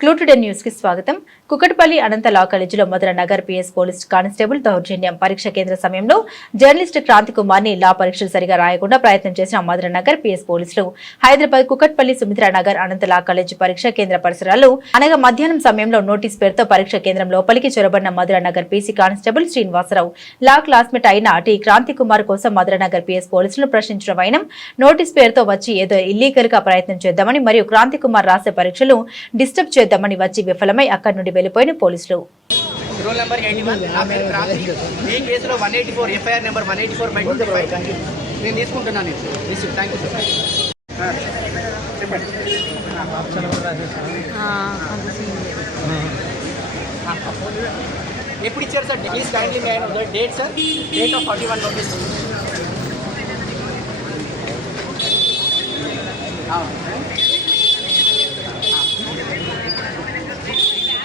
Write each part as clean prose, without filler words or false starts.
క్లూటుడే news కి స్వాగతం. కుకట్పల్లి అనంత లా కాలేజీలో మధుర నగర్ పిఎస్ పోలీస్ కానిస్టేబుల్ దౌర్జన్యం. పరీక్ష కేంద్ర సమయంలో జర్నలిస్ట్ క్రాంతి కుమార్ ని లా పరీక్షలు సరిగా రాయకుండా ప్రయత్నం చేసిన మధుర నగర్ పిఎస్ పోలీసులు హైదరాబాద్ కుకట్పల్లి సుమిత్రా నగర్ అనంత లా కాలేజీ పరీక్ష కేంద్ర పరిసరాలు అనగా మధ్యాహ్నం సమయంలో నోటీస్ పేరుతో పరీక్ష కేంద్రం లోపలికి చొరబడిన మధుర నగర్ పీసీ కానిస్టేబుల్ శ్రీనివాసరావు లా క్లాస్మేట్ అయిన టి క్రాంతి కుమార్ కోసం మధుర నగర్ పిఎస్ పోలీసులను ప్రశ్నించిన వైనం నోటీస్ పేరుతో వచ్చి ఏదో ఇల్లీగల్ గా ప్రయత్నం చేద్దామని మరియు క్రాంతి కుమార్ రాసే పరీక్షలు డిస్టర్బ్ చేద్దామని వచ్చి విఫలమై అక్కడి నుండి వెళ్లిపోయిన పోలీసులు. రోల్ నెంబర్ 81 నా పేరు క్రాంతి. ఈ కేసులో 184 ఎఫ్ఐఆర్ నెంబర్ 184/25 నేను తీసుకుంటున్నాను. Thank you sir. ఎప్పుడు ఇచ్చారు sir? Please kindly date sir, date of 41 notice.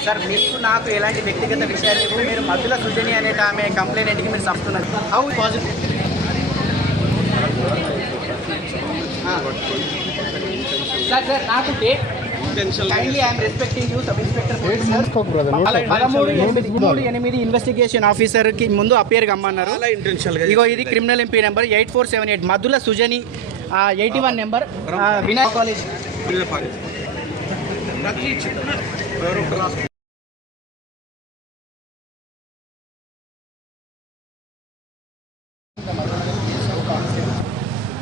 Sir మీకు నాకు ఎలాంటి వ్యక్తిగత విషయాలు లేవు. మీరు మధుల సుజని అనే ఆమె కంప్లైంట్కి మీరు చెప్తున్నారు. హౌ పాజిటివ్ సార్ నాకు date kindly I'm respecting you sub inspector 13/8 investigation ఆఫీసర్కి ముందు అపేర్ కమ్మన్నారు. ఇగో ఇది criminal MP number 8478 మధుల Sujani 81 number Vinayak college.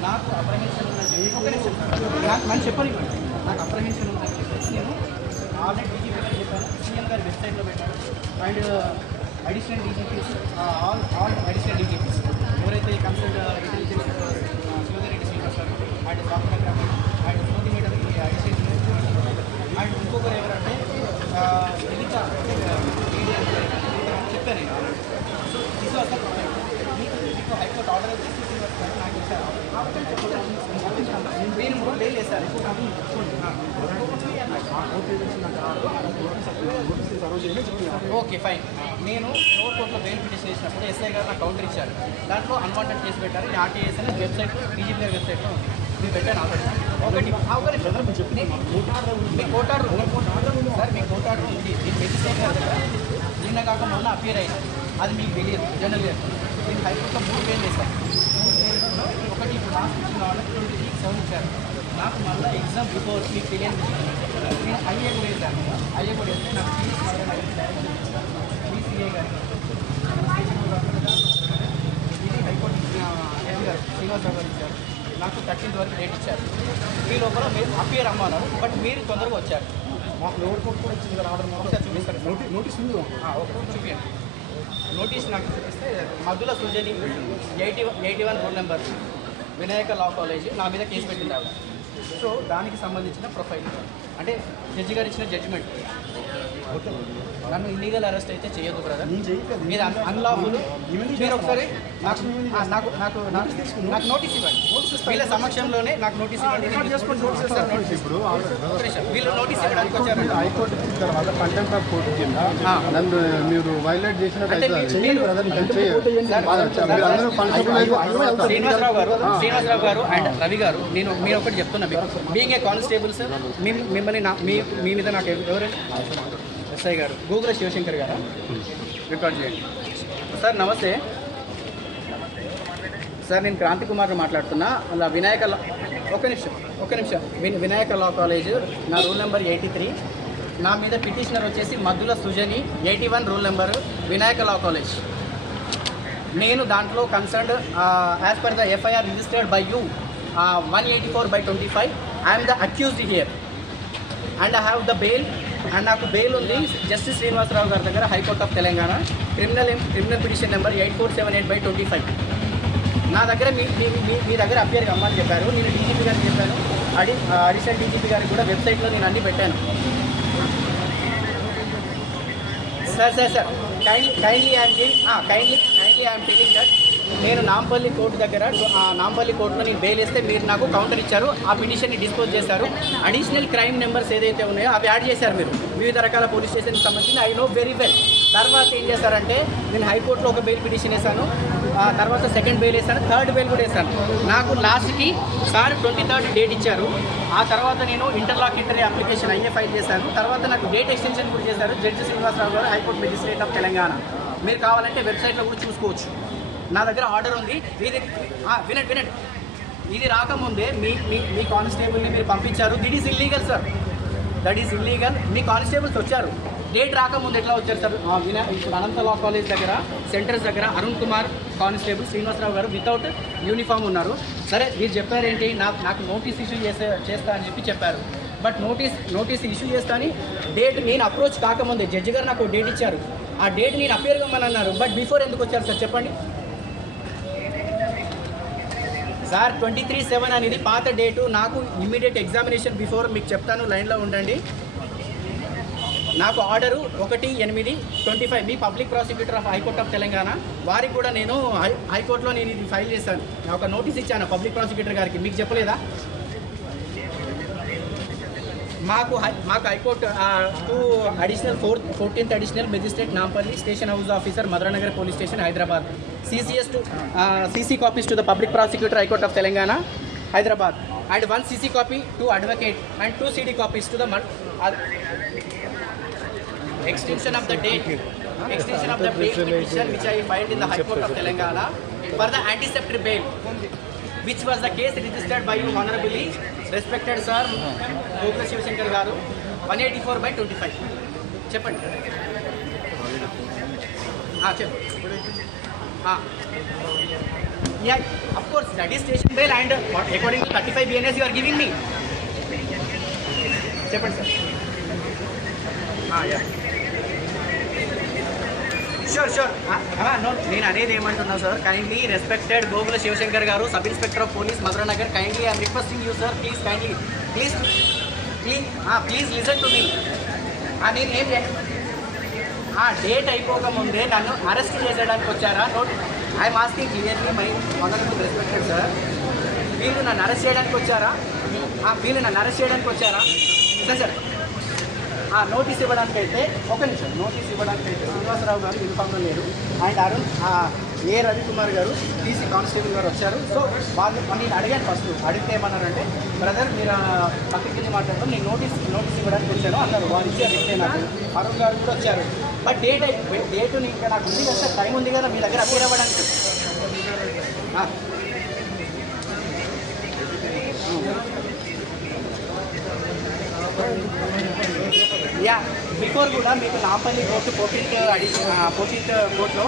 నాకు అప్రహెన్షన్ ఉందని నాకు చెప్పని నాకు అప్రహెన్షన్ ఉందని చెప్పి నేను ఆల్రెడీ డీజీపీ గారు చెప్పాను, సీఎం గారి వెబ్సైట్లో పెట్టాను. And additional DGP's all additional DGP's ఎవరైతే కన్సల్ట్ ఇంటెలిజెన్స్ శివగారెడ్డి శ్రీనివాస్ గారు and doctor and Modi madam additional and ఇంకొకరు ఎవరంటే మిగతా చెప్పాను. సో ఇది అసలు మీకు హైకోర్టు ఆర్డర్ నాకు ఇచ్చారు. మీరు కూడా బెయిల్ చేశారు. Okay fine. నేను లోవర్ కోర్టులో బెయిల్ పిటిషన్ చేసినప్పుడు ఎస్ఐ గారు నాకు కౌంటర్ ఇచ్చారు. దాంట్లో అన్వాంటెడ్ కేసు పెట్టారు. నేను ఆర్టీఎస్ అనే వెబ్సైట్ డీజీపీ గారి వెబ్సైట్లో ఉంది. మీరు పెట్టాను ఆల్రెడీ. మీ కోర్టు ఆర్డర్ సార్, మీ కోర్టు ఆర్డర్ ఉంది. మీ మెజిస్ట్రేట్ గారి దగ్గర నిన్న కాక మొన్న అపియర్ అయింది. అది మీకు తెలియదు జనరల్ గారు. నేను హైకోర్టులో 3 బెయిల్ చేశాను. 3 బెయిల్లో ఒకటి ఇప్పుడు లాస్ట్ ఇచ్చిన వాళ్ళకి 27 ఇచ్చారు. నాకు మళ్ళీ ఎగ్జామ్ బిఫోర్ మీకు తెలియదు. నేను ఐఏ కూడా వేసాను. ఐఏ కూడా వేస్తే నాకు సిఏ గారికి ఇది హైకోర్టు ఎంపీ గారు శ్రీనివాసరావు గారు ఇచ్చారు. నాకు 13th వరకు డేట్ ఇచ్చారు. మీ లోపల మీరు అపియర్ అమ్మన్నారు, బట్ మీరు తొందరగా వచ్చారు. మాకు లోవర్ కోర్టు కూడా ఇచ్చింది కదా ఆర్డర్. ఒకసారి చూపిస్తారు. నోటీస్ ఉంది. ఒకటి చూపించండి. నోటీస్ నాకు చూపిస్తే Madhula Sujani 81 roll number Vinayaka law college నా మీద కేసు పెట్టింది ఆవిడ. సో దానికి సంబంధించిన ప్రొఫైల్ అంటే జడ్జి గారు ఇచ్చిన జడ్జిమెంట్. నన్ను ఇల్లీగల్ అరెస్ట్ అయితే చేయొద్దు బ్రదర్, మీరు అన్లాఫుల్. మీరు ఒకసారి నాకు నోటీస్ ఇవ్వండి. వీళ్ళ సమక్షంలోనే నాకు నోటీస్ ఇవ్వండి. వీళ్ళు నోటీస్ ఇవ్వడానికి వచ్చారు. హైకోర్టు తర్వాత కంటెంప్ట్ ఆఫ్ కోర్టు కింద నన్ను మీరు వైలేట్ చేసినట్టు శ్రీనివాసరావు గారు అండ్ రవి గారు, మీరు ఒకటి చెప్తున్నా మీకు, బీయింగ్ ఏ కానిస్టేబుల్ సార్, మిమ్మల్ని మీ మీద నాకు ఎవరైనా ఎస్ఐ గారు గూగుల్ శివశంకర్ గారు రికార్డ్ చేయండి. సార్ నమస్తే సార్, నేను క్రాంతి కుమార్ మాట్లాడుతున్నా. అలా వినాయక ఒక నిమిషం వినాయక లా కాలేజ్ నా రూల్ నెంబర్ 83. నా మీద పిటిషనర్ వచ్చేసి Madhula Sujani 81 roll number Vinayaka law college. నేను దాంట్లో concerned as per the FIR registered by you 184/25 I'm the accused here and I have the bail. And నాకు బెయిల్ ఉంది జస్టిస్ శ్రీనివాసరావు గారి దగ్గర, high court of Telangana, criminal petition number 8478/25. నా దగ్గర మీ దగ్గర అపియర్ కమ్మని చెప్పారు. నేను డీజీపీ గారికి చెప్పాను, అడిషనల్ డీజీపీ గారికి కూడా వెబ్సైట్లో నేను అన్నీ పెట్టాను. Sir kindly I'm telling that నేను నాంపల్లి కోర్టు దగ్గర నాంపల్లి కోర్టులో నేను బెయిల్ వేస్తే మీరు నాకు కౌంటర్ ఇచ్చారు. ఆ పిటిషన్ని డిస్పోజ్ చేశారు. అడిషనల్ క్రైమ్ నెంబర్స్ ఏదైతే ఉన్నాయో అవి యాడ్ చేశారు మీరు వివిధ రకాల పోలీస్ స్టేషన్కి సంబంధించి. I know very well. తర్వాత ఏం చేశారంటే నేను హైకోర్టులో ఒక బెయిల్ పిటిషన్ వేశాను. తర్వాత సెకండ్ బెయిల్ వేసాను, థర్డ్ బెయిల్ కూడా వేసాను. నాకు లాస్ట్కి సార్ 23rd డేట్ ఇచ్చారు. ఆ తర్వాత నేను ఇంటర్లాక్యుటరీ అప్లికేషన్ అయ్యే ఫైల్ చేశాను. తర్వాత నాకు డేట్ ఎక్స్టెన్షన్ కూడా చేశారు జడ్జి శ్రీనివాసరావు గారు, హైకోర్టు మెజిస్ట్రేట్ ఆఫ్ తెలంగాణ. మీరు కావాలంటే వెబ్సైట్లో కూడా చూసుకోవచ్చు. నా దగ్గర ఆర్డర్ ఉంది. ఇది వినండి, ఇది రాకముందే మీ కానిస్టేబుల్ని మీరు పంపించారు. That is illegal sir, that is illegal. మీ కానిస్టేబుల్స్ వచ్చారు, డేట్ రాకముందు ఎట్లా వచ్చారు సార్? ఇప్పుడు అనంత లా కాలేజ్ దగ్గర సెంటర్స్ దగ్గర అరుణ్ కుమార్ కానిస్టేబుల్, శ్రీనివాసరావు గారు వితౌట్ యూనిఫామ్ ఉన్నారు. సరే మీరు చెప్పారేంటి, నాకు నోటీస్ ఇష్యూ చేస్తా అని చెప్పారు. బట్ నోటీస్ ఇష్యూ చేస్తా అని డేట్ నేను అప్రోచ్ కాకముందే జడ్జి గారు నాకు డేట్ ఇచ్చారు. ఆ డేట్ నేను అపేర్ కమ్మని అన్నారు. బట్ బిఫోర్ ఎందుకు వచ్చారు సార్ చెప్పండి సార్? 23/7 అనేది పాత డేటు. నాకు ఇమ్మీడియట్ ఎగ్జామినేషన్ బిఫోర్ మీకు చెప్తాను, లైన్లో ఉండండి. నాకు order 1/8/25 me public prosecutor of high court of Telangana వారికి కూడా నేను హైకోర్టులో నేను ఇది ఫైల్ చేశాను. ఒక నోటీస్ ఇచ్చాను పబ్లిక్ ప్రాసిక్యూటర్ గారికి, మీకు చెప్పలేదా? మాకు high court 14th additional magistrate Nampally station house officer Madhuranagar police station Hyderabad CC copies to the public prosecutor High Court of Telangana Hyderabad and 1 CC copy to advocate and 2 CD copies to the extension of the date petition which I filed in the High Court of Telangana for the anti-scepter bail, which was the case registered by you honorably respected sir Gogula Shivashankar garu 184/25. చెప్పండి. Yeah, of course, that is station bail and according to 35 BNS you are giving me. చెప్పండి sir. Sure no, నేను అనేది ఏమంటున్నా sir, kindly respected Gogula Shivashankar గారు, sub inspector of police Madhuranagar, kindly I'm requesting you sir, please listen to me. నేను ఏం date అయిపోకముందే నన్ను arrest చేసేయడానికి వచ్చారా? I'm asking clearly my honourable respected sir, వీళ్ళు నన్ను అరెస్ట్ చేయడానికి వచ్చారా? సార్ నోటీస్ ఇవ్వడానికైతే శ్రీనివాసరావు గారు యూనిఫామ్లో లేరు అండ్ అరుణ్ రవికుమార్ గారు టీసీ కానిస్టేబుల్ గారు వచ్చారు. సో వాళ్ళు నేను అడిగాను, ఫస్ట్ అడిగితే ఏమన్నారంటే, బ్రదర్ మీరు పక్కకి వెళ్ళి మాట్లాడడం, నేను నోటీస్ ఇవ్వడానికి వచ్చాను అన్నారు. వాళ్ళు ఇచ్చారు ఇస్తే నాకు. అరుణ్ గారు కూడా వచ్చారు. బట్ డేటు ఇంకా నాకు ఉంది కదా సార్, టైం ఉంది కదా మీ దగ్గర అపేర్ అవ్వడానికి. బిఫోర్ కూడా మీకు నాంపల్లి కోర్టు 14th కోర్టులో